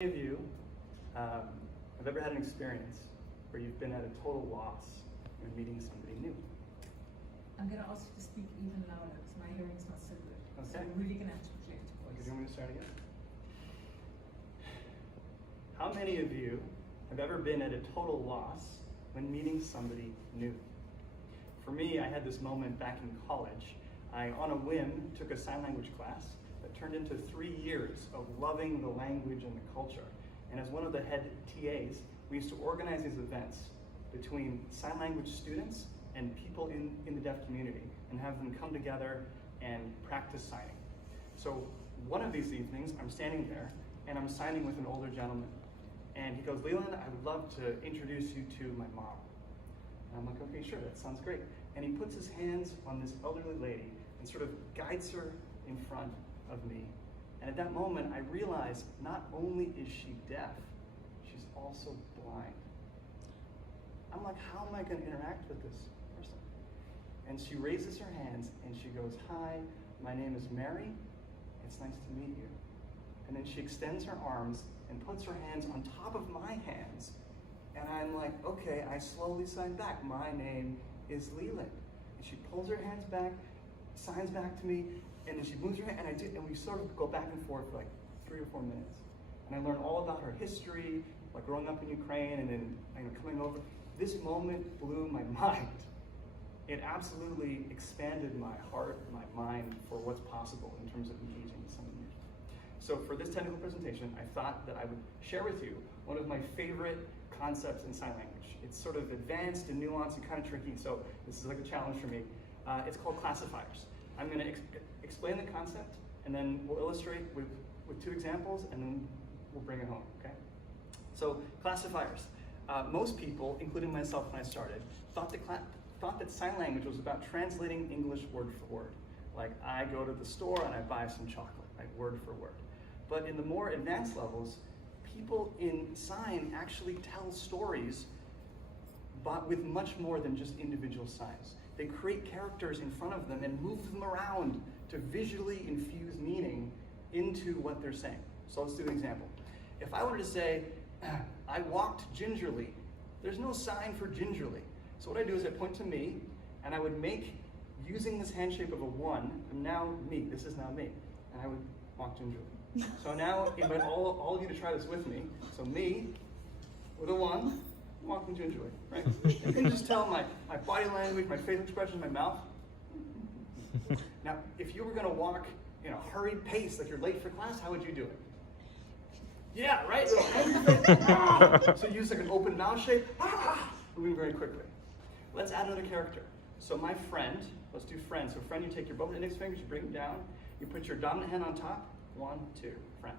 Any of you have ever had an experience where you've been at a total loss when meeting somebody new? I'm going to ask you to speak even louder because my hearing's not so good. Okay. So we're really going to have to project your Okay, voice. do you want me to start again? How many of you have ever been at a total loss when meeting somebody new? For me, I had this moment back in college. I, on a whim, took a sign language class that turned into 3 years of loving the language and the culture. And as one of the head TAs, we used to organize these events between sign language students and people in the deaf community and have them come together and practice signing. So one of these evenings, I'm standing there and I'm signing with an older gentleman. And he goes, "Leland, I would love to introduce you to my mom." And I'm like, "Okay, sure, that sounds great." And he puts his hands on this elderly lady and sort of guides her in front of me. And at that moment, I realized not only is she deaf, she's also blind. I'm like, how am I going to interact with this person? And she raises her hands and she goes, "Hi, my name is Mary. It's nice to meet you." And then she extends her arms and puts her hands on top of my hands. And I'm like, okay, I slowly sign back. "My name is Leland." And she pulls her hands back, signs back to me, and then she moves her hand, and we sort of go back and forth for like 3 or 4 minutes. And I learn all about her history, like growing up in Ukraine and then coming over. This moment blew my mind. It absolutely expanded my heart, my mind for what's possible in terms of engaging with someone new. So for this technical presentation, I thought that I would share with you one of my favorite concepts in sign language. It's sort of advanced and nuanced and kind of tricky, so this is like a challenge for me. It's called classifiers. I'm going to explain the concept, and then we'll illustrate with 2 examples, and then we'll bring it home, okay? So classifiers. Most people, including myself when I started, thought that sign language was about translating English word for word. Like, I go to the store and I buy some chocolate, like word for word. But in the more advanced levels, people in sign actually tell stories, but with much more than just individual signs. They create characters in front of them and move them around to visually infuse meaning into what they're saying. So let's do an example. If I wanted to say, "I walked gingerly," there's no sign for gingerly. So what I do is I point to me, and I would make, using this hand shape of a 1, I'm now me, this is now me, and I would walk gingerly. So now I invite all of you to try this with me. So me, with a 1, walking gingerly, right? You can just tell my body language, my facial expression, my mouth. Now, if you were going to walk in a hurried pace, like you're late for class, how would you do it? Yeah, right? So use like an open mouth shape, moving very quickly. Let's add another character. So my friend, let's do friend. So friend, you take your both index fingers, you bring them down, you put your dominant hand on top, 1, 2, friend.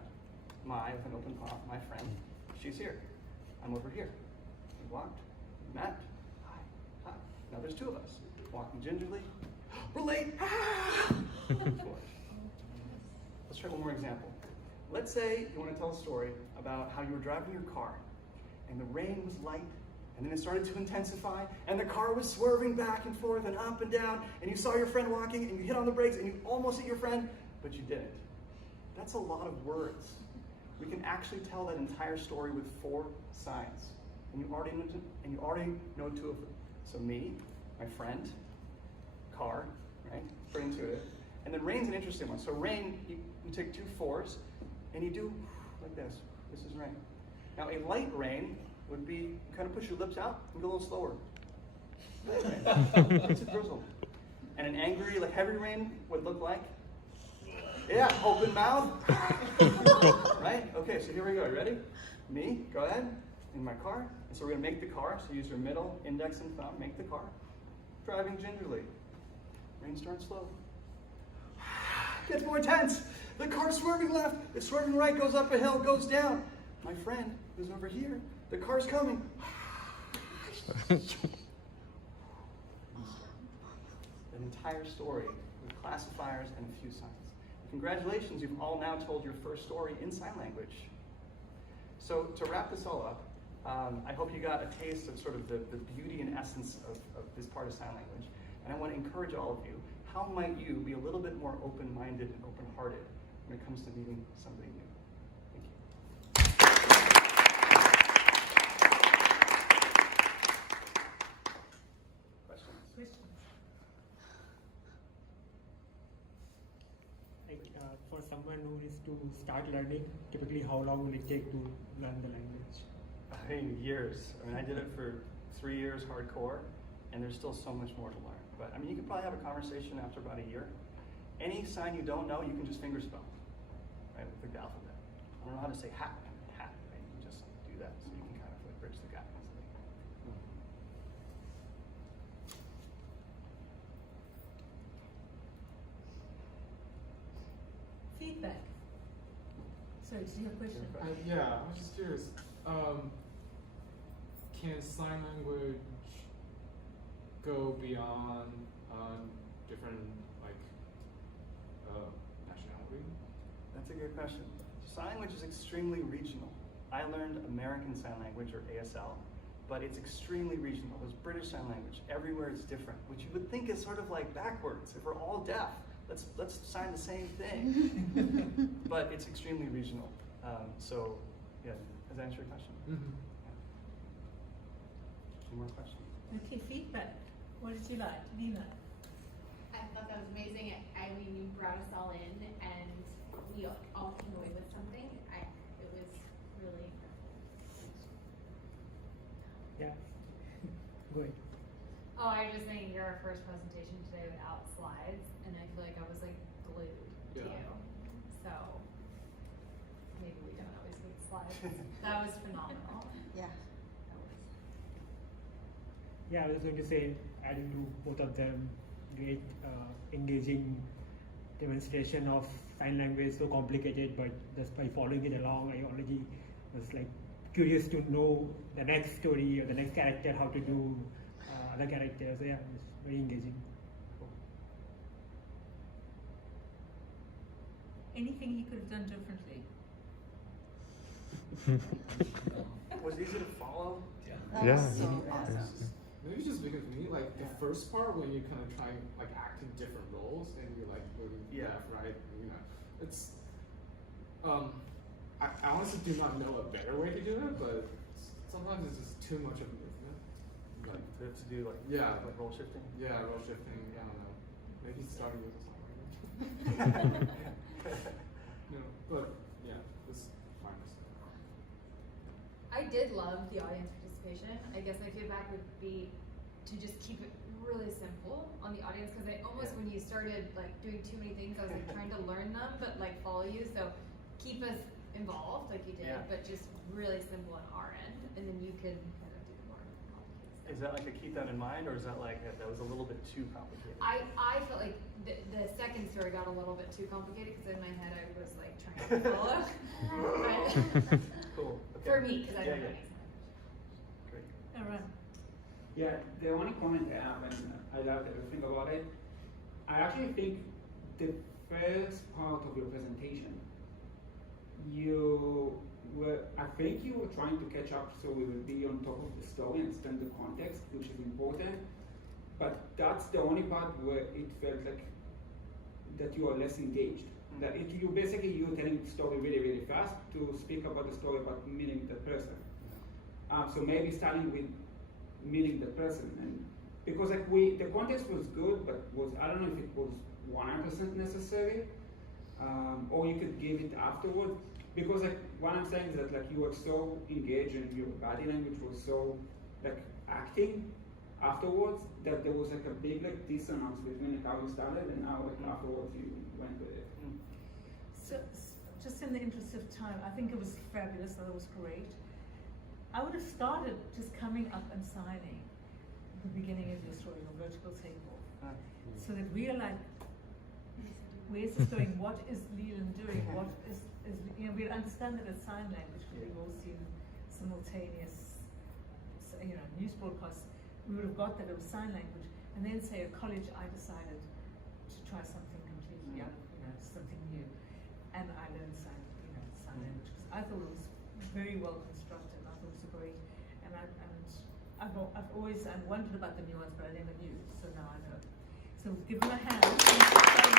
My, with an open palm, my friend, she's here. I'm over here. We walked, we met, hi. Now there's 2 of us, walking gingerly. We're late, Let's try one more example. Let's say you want to tell a story about how you were driving your car, and the rain was light, and then it started to intensify, and the car was swerving back and forth and up and down, and you saw your friend walking, and you hit on the brakes, and you almost hit your friend, but you didn't. That's a lot of words. We can actually tell that entire story with 4 signs, and you already know 2 of them. So me, my friend, car, right? Pretty intuitive. And then rain's an interesting one. So rain, you take 2 4s, and you do like this. This is rain. Now a light rain would be, you kind of push your lips out and go a little slower. It's a drizzle. And an angry, like heavy rain would look like, yeah, open mouth. Right? Okay, so here we go. You ready? Me, go ahead, in my car. And so we're gonna make the car, so use your middle, index, and thumb, make the car. Driving gingerly. Rain starts slow. Gets more intense. The car's swerving left, it's swerving right, goes up a hill, goes down. My friend who's over here, the car's coming. An entire story with classifiers and a few signs. Congratulations, you've all now told your first story in sign language. So to wrap this all up, I hope you got a taste of sort of the beauty and essence of this part of sign language. And I want to encourage all of you, how might you be a little bit more open-minded and open-hearted when it comes to meeting somebody new? Thank you. learning? Typically, how long will it take to learn the language? I mean, years. I mean, I did it for 3 years hardcore, and there's still so much more to learn. But I mean, you can probably have a conversation after about a year. Any sign you don't know, you can just finger spell, right, with the alphabet. I don't know how to say hat, right? You can just do that, so you can kind of like bridge the gap easily. Feedback. Sorry, did you have a question? Yeah, I was just curious. Can sign language go beyond different nationality? That's a good question. Sign language is extremely regional. I learned American Sign Language, or ASL, but it's extremely regional. There's British Sign Language. Everywhere it's different, which you would think is sort of like backwards. If we're all deaf, let's sign the same thing. But it's extremely regional. So, yeah, does that answer your question? Mm-hmm. Any more questions? Okay, feedback. What did you like, Nina? I thought that was amazing. I mean, you brought us all in, and we all came away with something. It was really incredible. Yeah. Go ahead. Oh, I was just saying you're our first presentation today without slides, and I feel like I was like glued to Yeah. you. So maybe we don't always need slides. That was phenomenal. Yeah. That was. Yeah, I was going to say, adding to both of them, great engaging demonstration of sign language, so complicated, but just by following it along, I already was like curious to know the next story or the next character, how to do other characters. So yeah, it was very engaging. Anything you could have done differently? Was it easy to follow? Yeah. Maybe just because me, like the first part when you kind of try like acting different roles and you're like moving left, right, it's I honestly do not know a better way to do it, but sometimes it's just too much of a movement. Like to do like like role shifting. Yeah, role shifting. I don't know. Maybe starting with a song. No, but yeah, this fine. I did love the audience participation. I guess my feedback would be to just keep it really simple on the audience, because I almost, when you started like doing too many things, I was like trying to learn them but like follow you. So keep us involved like you did, but just really simple on our end, and then you can kind of do the more complicated stuff. Is that like a keep that in mind, or is that like that was a little bit too complicated? I felt like the second story got a little bit too complicated, because in my head I was like trying to follow. But Cool. Okay. for me, because I don't know yeah. any Great. All right. Yeah, the only comment I have, and I loved everything about it, I actually think the first part of your presentation, I think you were trying to catch up so we would be on top of the story and understand the context, which is important, but that's the only part where it felt like that you are less engaged. That you're telling the story really, really fast to speak about the story about meeting the person. So maybe starting with meeting the person, and because like the context was good, but I don't know if it was 100% necessary, or you could give it afterwards. Because like what I'm saying is that like you were so engaged and your body language was so like acting afterwards that there was like a big like dissonance between like how you started and how like afterwards you went with it. So, just in the interest of time, I think it was fabulous. That was great. I would have started just coming up and signing the beginning of your story, your vertical table, so that we are like, where's this going? What is Leland doing? What is we understand that it's sign language, because we've all seen simultaneous, news broadcasts. We would have got that it was sign language, and then say at college I decided to try something completely other, something new, and I learned sign language, because I thought it was very well constructed. I thought it was great, and I've always wondered about the nuance, but I never knew. So now I know. So give them a hand.